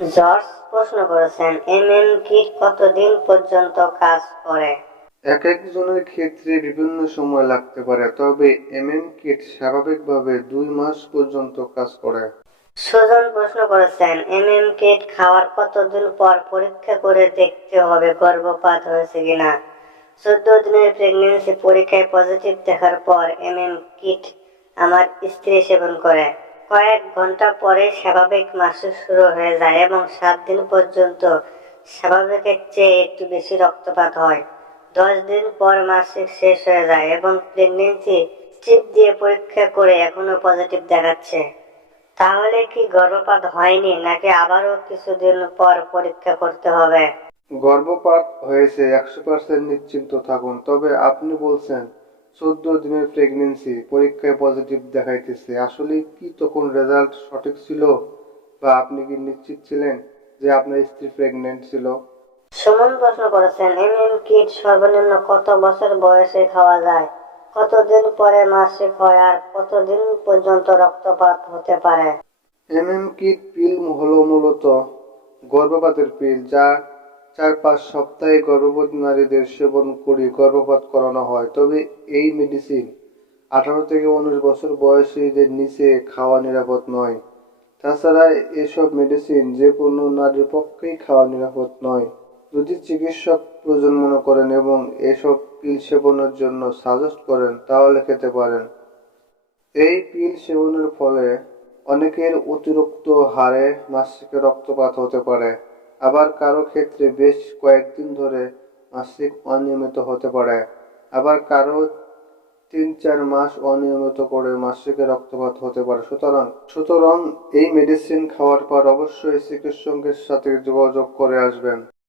George প্রশ্ন করেছেন MM kit কতদিন পর্যন্ত কাজ করে? এক একজনের ক্ষেত্রে বিভিন্ন সময় লাগতে পারে তবে এমএম কিট স্বাভাবিকভাবে দুই মাস পর্যন্ত কাজ করে। সুজন প্রশ্ন করেছেন এমএম কিট খাওয়ার কতদিন পর পরীক্ষা করে দেখতে হবে গর্ভপাত হয়েছে কিনা? চোদ্দ দিনের প্রেগনেন্সি পরীক্ষায় পজিটিভ দেখার পর এমএম কিট আমার স্ত্রী সেবন করে। কয়েক ঘণ্টা পরে স্বাভাবিক মাসিক শুরু হয়ে যায় এবং সাত দিন পর্যন্ত স্বাভাবিকের চেয়ে একটু বেশি রক্তপাত হয়। দশ দিন পর মাসিক শেষ হয়ে যায় এবং প্রেগনেন্সি স্ট্রিপ দিয়ে পরীক্ষা করে এখনও পজিটিভ দেখাচ্ছে। তাহলে কি গর্ভপাত হয়নি নাকি আবারও কিছুদিন পর পরীক্ষা করতে হবে? গর্ভপাত হয়েছে একশো পার্সেন্ট নিশ্চিন্ত থাকুন, তবে আপনি বলছেন চোদ্দ দিনের প্রেগনেন্সি পরীক্ষায় পজিটিভ দেখাইতেছে। আসলে কি তখন রেজাল্ট সঠিক ছিল? বা আপনি কি নিশ্চিত ছিলেন যে আপনার স্ত্রী প্রেগনেন্ট ছিল? সুমন প্রশ্ন করেছেন এমএম কিট সর্বনিম্ন কত বছর বয়সে খাওয়া যায়? কতদিন পরে মাসিক হয় আর কতদিন পর্যন্ত রক্তপাত হতে পারে? এমএম কিট পিল হলো মূলত গর্ভপাতের পিল যা চার পাঁচ সপ্তাহে গর্ভবতী নারীদের সেবন করে গর্ভপাত করানো হয়। তবে এই মেডিসিন আঠারো থেকে উনিশ বছর বয়সীদের নিচে খাওয়া নিরাপদ নয়। তাছাড়া এসব মেডিসিন যে কোনো নারীর পক্ষেই খাওয়া নিরাপদ নয়। যদি চিকিৎসক প্রয়োজন মনে করেন এবং এসব পিল সেবনের জন্য সাজেস্ট করেন, তাহলে খেতে পারেন। এই পিল সেবনের ফলে অনেকের অতিরিক্ত হারে মাসিকে রক্তপাত হতে পারে। আবার কারও ক্ষেত্রে বেশ কয়েকদিন ধরে মাসিক অনিয়মিত হতে পারে। আবার কারও তিন চার মাস অনিয়মিত করে মাসিকে রক্তপাত হতে পারে। সুতরাং সুতরাং এই মেডিসিন খাওয়ার পর অবশ্যই চিকিৎসকের সাথে যোগাযোগ করে আসবেন।